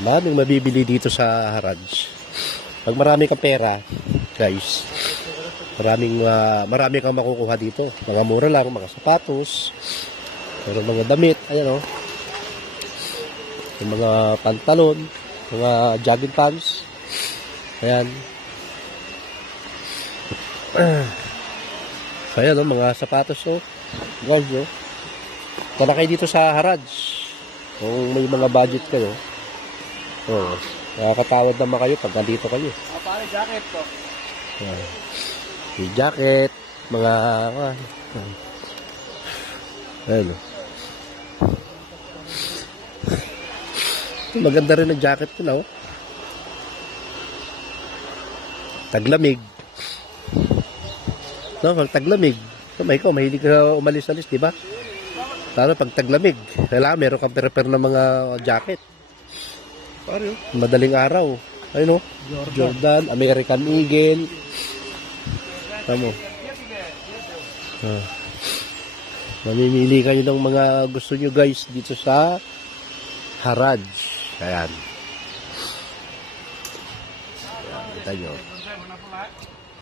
Maraming mabibili dito sa Haraj. Pag marami kang pera, guys, marami kang makukuha dito. Mga mura lang, mga sapatos, pero mga damit, ayan o. Yung mga pantalon, mga jogging pants. Ayan. Ayan o, mga sapatos o. Guys o. Tara kayo dito sa Haraj. Kung may mga budget kayo. Oo. Nakakatawad naman kayo pag nandito kayo. Paano jacket to? Yung jacket, mga ayun. Maganda rin ang jacket ko na, oh. Taglamig. No, pag taglamig. Ikaw, mahilig ka umalis-alis, di ba? Lalo pag taglamig. Kailangan meron kang prepare na mga jacket. Madaling araw. Ayun, oh. Jordan, American Eagle. Tamo. Mamimili kayo ng mga gusto nyo, guys, dito sa Haraj. Ayan. Kita nyo.